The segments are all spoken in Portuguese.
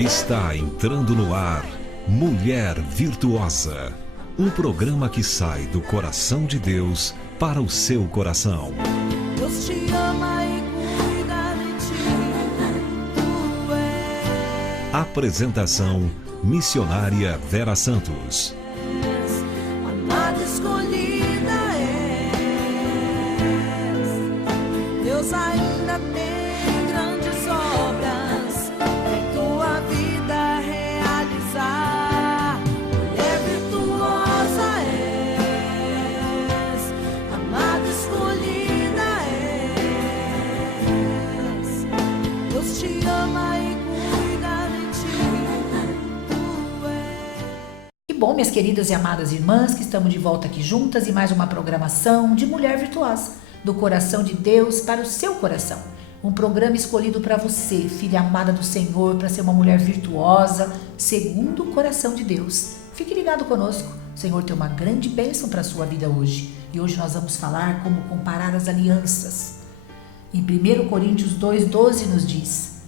Está entrando no ar Mulher Virtuosa, um programa que sai do coração de Deus para o seu coração. Deus te ama e cuida de ti, tu és. Apresentação: missionária Vera Santos. Amada escolhida és. Deus ainda tem grandes obras em tua vida realizar. Mulher virtuosa és. Amada escolhida és. Deus te ama e cuida de ti, tu és. Que bom, minhas queridas e amadas irmãs, que estamos de volta aqui juntas em mais uma programação de Mulher Virtuosa, do coração de Deus para o seu coração. Um programa escolhido para você, filha amada do Senhor, para ser uma mulher virtuosa, segundo o coração de Deus. Fique ligado conosco, o Senhor tem uma grande bênção para a sua vida hoje. E hoje nós vamos falar como comparar as alianças. Em 1 Coríntios 2,12 nos diz: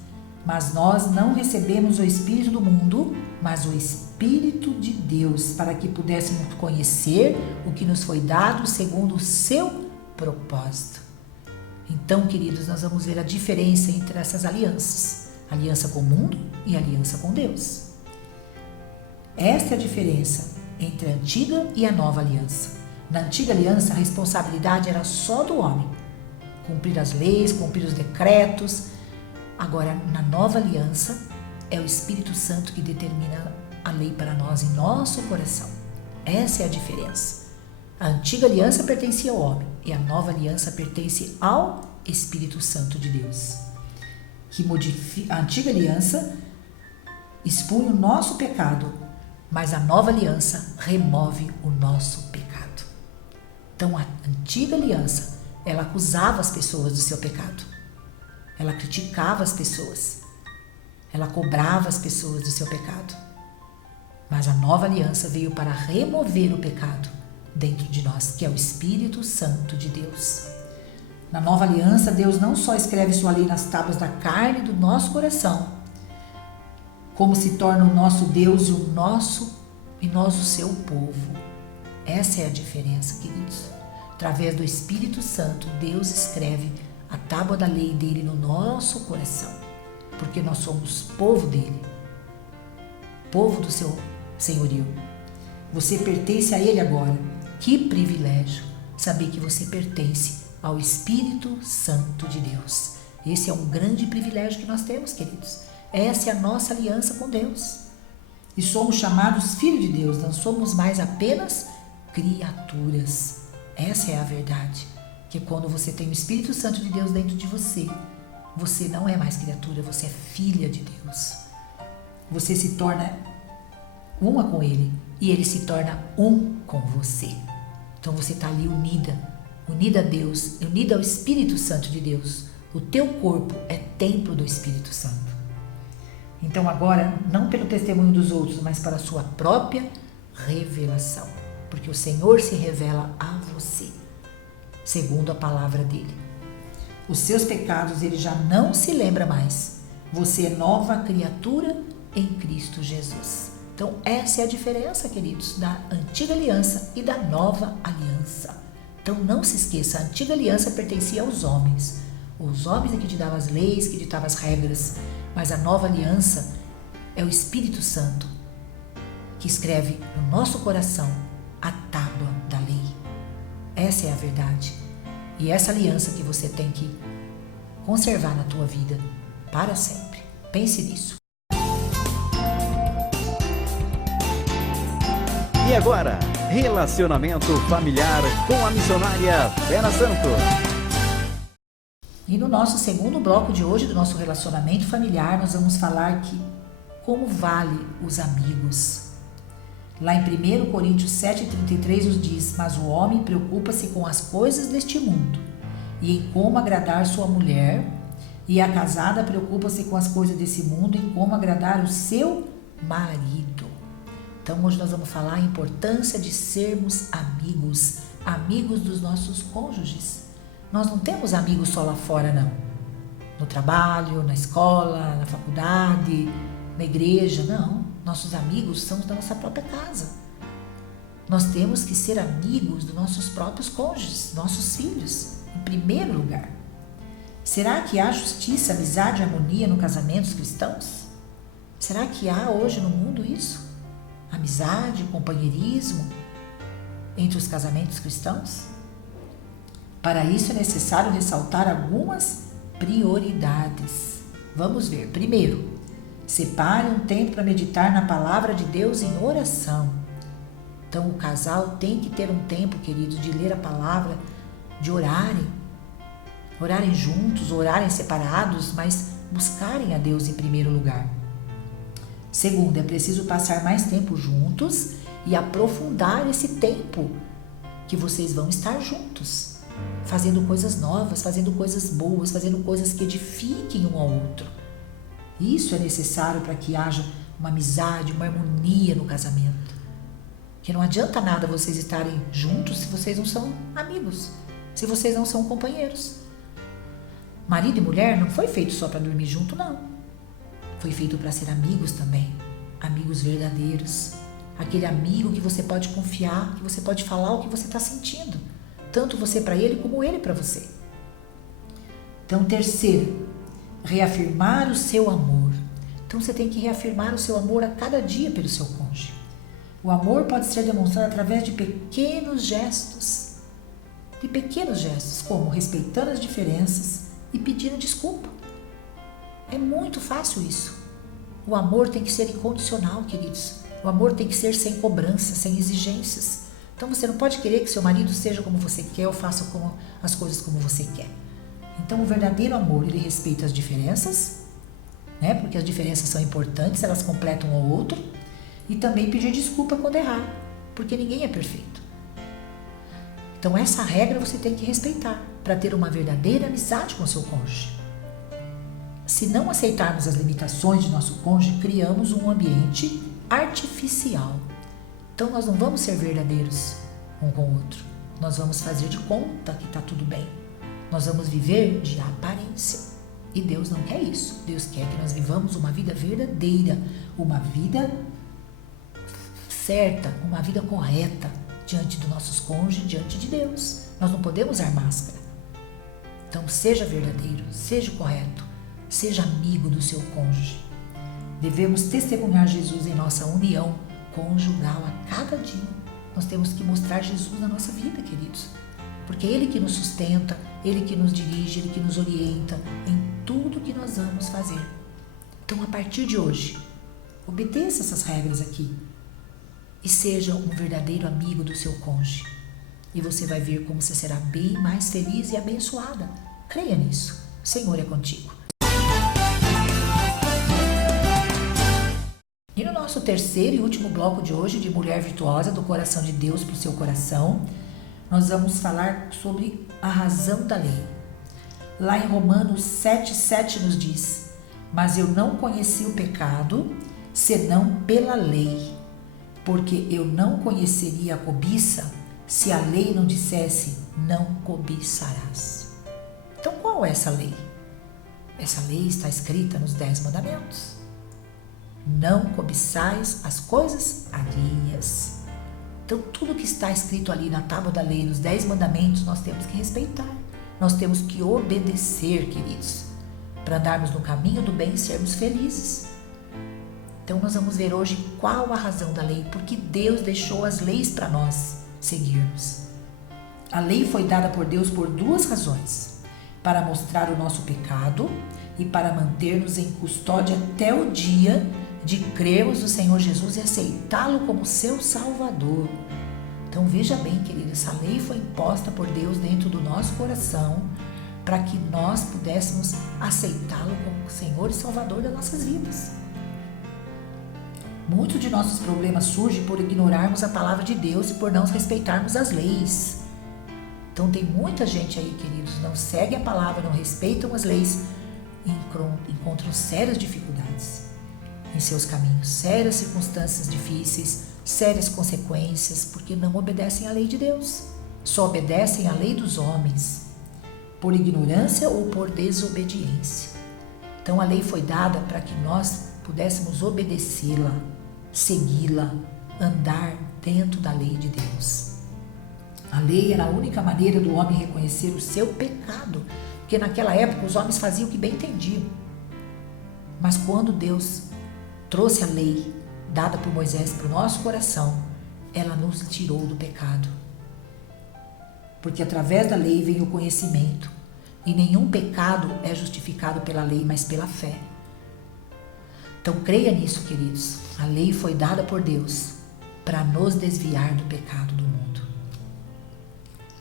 mas nós não recebemos o Espírito do mundo, mas o Espírito de Deus, para que pudéssemos conhecer o que nos foi dado segundo o seu propósito. Então, queridos, nós vamos ver a diferença entre essas alianças. Aliança com o mundo e aliança com Deus. Esta é a diferença entre a antiga e a nova aliança. Na antiga aliança, a responsabilidade era só do homem. Cumprir as leis, cumprir os decretos. Agora, na nova aliança, é o Espírito Santo que determina a lei para nós em nosso coração. Essa é a diferença. A antiga aliança pertencia ao homem e a nova aliança pertence ao Espírito Santo de Deus. A antiga aliança expunha o nosso pecado, mas a nova aliança remove o nosso pecado. Então, a antiga aliança, ela acusava as pessoas do seu pecado. Ela criticava as pessoas. Ela cobrava as pessoas do seu pecado. Mas a nova aliança veio para remover o pecado dentro de nós, que é o Espírito Santo de Deus. Na nova aliança, Deus não só escreve sua lei nas tábuas da carne do nosso coração, como se torna o nosso Deus e nós o seu povo. Essa é a diferença, queridos. Através do Espírito Santo, Deus escreve a tábua da lei dele no nosso coração, porque nós somos povo dele, povo do seu senhorio. Você pertence a ele agora. Que privilégio saber que você pertence ao Espírito Santo de Deus. Esse é um grande privilégio que nós temos, queridos. Essa é a nossa aliança com Deus. E somos chamados filhos de Deus, não somos mais apenas criaturas. Essa é a verdade. Que quando você tem o Espírito Santo de Deus dentro de você, você não é mais criatura, você é filha de Deus. Você se torna uma com Ele e Ele se torna um com você. Então você está ali unida a Deus, unida ao Espírito Santo de Deus. O teu corpo é templo do Espírito Santo. Então agora, não pelo testemunho dos outros, mas para a sua própria revelação. Porque o Senhor se revela a você, segundo a palavra dele. Os seus pecados ele já não se lembra mais. Você é nova criatura em Cristo Jesus. Então essa é a diferença, queridos, da antiga aliança e da nova aliança. Então não se esqueça, a antiga aliança pertencia aos homens. Os homens é que ditavam as leis, que ditavam as regras. Mas a nova aliança é o Espírito Santo que escreve no nosso coração a tábua da lei. Essa é a verdade. E essa aliança que você tem que conservar na tua vida para sempre. Pense nisso. E agora, relacionamento familiar com a missionária Vera Santos. E no nosso segundo bloco de hoje, do nosso relacionamento familiar, nós vamos falar que como vale os amigos. Lá em 1 Coríntios 7,33 nos diz: mas o homem preocupa-se com as coisas deste mundo e em como agradar sua mulher, e a casada preocupa-se com as coisas desse mundo e em como agradar o seu marido. Então hoje nós vamos falar a importância de sermos amigos, amigos dos nossos cônjuges. Nós não temos amigos só lá fora, não. No trabalho, na escola, na faculdade, uma igreja, não. Nossos amigos são da nossa própria casa. Nós temos que ser amigos dos nossos próprios cônjuges, nossos filhos, em primeiro lugar. Será que há justiça, amizade e harmonia no casamento dos cristãos? Será que há hoje no mundo isso? Amizade, companheirismo entre os casamentos cristãos? Para isso é necessário ressaltar algumas prioridades. Vamos ver. Primeiro, separe um tempo para meditar na palavra de Deus em oração. Então o casal tem que ter um tempo, queridos, de ler a palavra, de orarem juntos, orarem separados, mas buscarem a Deus em primeiro lugar. Segundo, é preciso passar mais tempo juntos e aprofundar esse tempo que vocês vão estar juntos, fazendo coisas novas, fazendo coisas boas, fazendo coisas que edifiquem um ao outro. Isso é necessário para que haja uma amizade, uma harmonia no casamento. Que não adianta nada vocês estarem juntos se vocês não são amigos, se vocês não são companheiros. Marido e mulher não foi feito só para dormir junto, não. Foi feito para ser amigos também, amigos verdadeiros. Aquele amigo que você pode confiar, que você pode falar o que você está sentindo, tanto você para ele como ele para você. Então, terceiro, reafirmar o seu amor. Então, você tem que reafirmar o seu amor a cada dia pelo seu cônjuge. O amor pode ser demonstrado através de pequenos gestos, como respeitando as diferenças e pedindo desculpa. É muito fácil isso. O amor tem que ser incondicional, queridos. O amor tem que ser sem cobrança, sem exigências. Então você não pode querer que seu marido seja como você quer ou faça as coisas como você quer. Então o verdadeiro amor, ele respeita as diferenças, né? Porque as diferenças são importantes, elas completam um ao outro. E também pedir desculpa quando errar, porque ninguém é perfeito. Então essa regra você tem que respeitar para ter uma verdadeira amizade com seu cônjuge. Se não aceitarmos as limitações de nosso cônjuge, criamos um ambiente artificial. Então nós não vamos ser verdadeiros um com o outro. Nós vamos fazer de conta que está tudo bem. Nós vamos viver de aparência. E Deus não quer isso. Deus quer que nós vivamos uma vida verdadeira, uma vida certa, uma vida correta diante dos nossos cônjuges, diante de Deus. Nós não podemos usar máscara. Então seja verdadeiro, seja correto, seja amigo do seu cônjuge. Devemos testemunhar Jesus em nossa união conjugal a cada dia. Nós temos que mostrar Jesus na nossa vida, queridos. Porque é Ele que nos sustenta, Ele que nos dirige, Ele que nos orienta em tudo que nós vamos fazer. Então, a partir de hoje, obedeça essas regras aqui e seja um verdadeiro amigo do seu cônjuge. E você vai ver como você será bem mais feliz e abençoada. Creia nisso. O Senhor é contigo. E no nosso terceiro e último bloco de hoje, de Mulher Virtuosa, do Coração de Deus para o seu coração, nós vamos falar sobre a razão da lei. Lá em Romanos 7,7 nos diz: mas eu não conheci o pecado, senão pela lei, porque eu não conheceria a cobiça, se a lei não dissesse, não cobiçarás. Então qual é essa lei? Essa lei está escrita nos 10 mandamentos. Não cobiçais as coisas alheias. Então tudo que está escrito ali na tábua da lei, nos 10 mandamentos, nós temos que respeitar. Nós temos que obedecer, queridos, para andarmos no caminho do bem e sermos felizes. Então nós vamos ver hoje qual a razão da lei, porque Deus deixou as leis para nós seguirmos. A lei foi dada por Deus por 2 razões: para mostrar o nosso pecado e para manter-nos em custódia até o dia de crermos no Senhor Jesus e aceitá-lo como seu Salvador. Então veja bem, querida, essa lei foi imposta por Deus dentro do nosso coração para que nós pudéssemos aceitá-lo como Senhor e Salvador das nossas vidas. Muitos de nossos problemas surgem por ignorarmos a palavra de Deus e por não respeitarmos as leis. Então tem muita gente aí, queridos, não segue a palavra, não respeitam as leis e encontram sérias dificuldades em seus caminhos, sérias circunstâncias difíceis, sérias consequências, porque não obedecem à lei de Deus. Só obedecem à lei dos homens, por ignorância ou por desobediência. Então a lei foi dada para que nós pudéssemos obedecê-la, segui-la, andar dentro da lei de Deus. A lei era a única maneira do homem reconhecer o seu pecado, porque naquela época os homens faziam o que bem entendiam. Mas quando Deus trouxe a lei dada por Moisés para o nosso coração, ela nos tirou do pecado. Porque através da lei vem o conhecimento, e nenhum pecado é justificado pela lei, mas pela fé. Então creia nisso, queridos. A lei foi dada por Deus para nos desviar do pecado do mundo.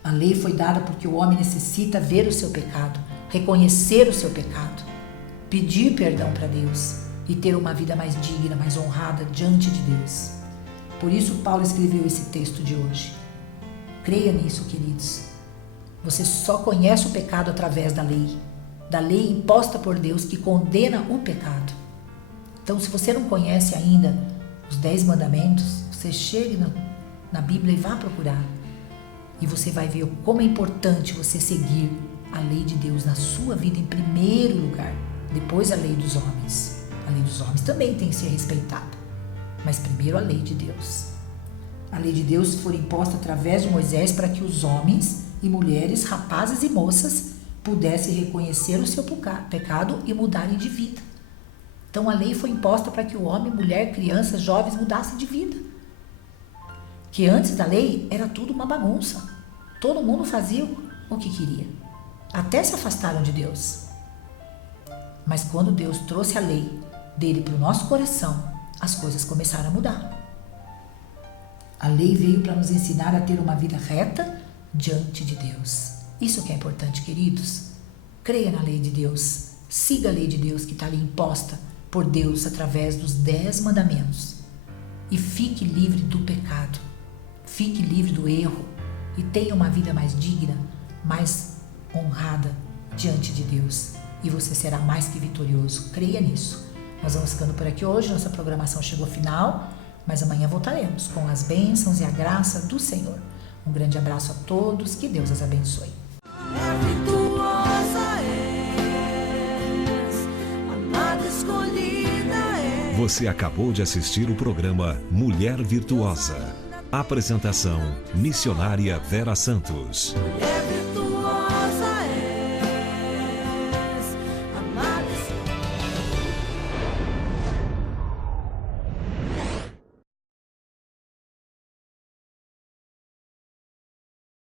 A lei foi dada porque o homem necessita ver o seu pecado, reconhecer o seu pecado, pedir perdão para Deus e ter uma vida mais digna, mais honrada diante de Deus. Por isso Paulo escreveu esse texto de hoje. Creia nisso, queridos. Você só conhece o pecado através da lei imposta por Deus que condena o pecado. Então, se você não conhece ainda os 10 mandamentos, você chegue na Bíblia e vá procurar. E você vai ver como é importante você seguir a lei de Deus na sua vida em primeiro lugar, depois a lei dos homens. A lei dos homens também tem que ser respeitada, mas primeiro a lei de Deus. A lei de Deus foi imposta através de Moisés para que os homens e mulheres, rapazes e moças, pudessem reconhecer o seu pecado e mudarem de vida. Então a lei foi imposta para que o homem, mulher, crianças, jovens mudassem de vida. Que antes da lei era tudo uma bagunça. Todo mundo fazia o que queria. Até se afastaram de Deus. Mas quando Deus trouxe a lei dele para o nosso coração, as coisas começaram a mudar. A lei veio para nos ensinar a ter uma vida reta diante de Deus. Isso que é importante, queridos. Creia na lei de Deus. Siga a lei de Deus que está ali imposta por Deus através dos 10 mandamentos. E fique livre do pecado. Fique livre do erro. E tenha uma vida mais digna, mais honrada diante de Deus. E você será mais que vitorioso. Creia nisso. Nós vamos ficando por aqui hoje. Nossa programação chegou ao final. Mas amanhã voltaremos com as bênçãos e a graça do Senhor. Um grande abraço a todos. Que Deus os abençoe. Você acabou de assistir o programa Mulher Virtuosa. Apresentação: Missionária Vera Santos.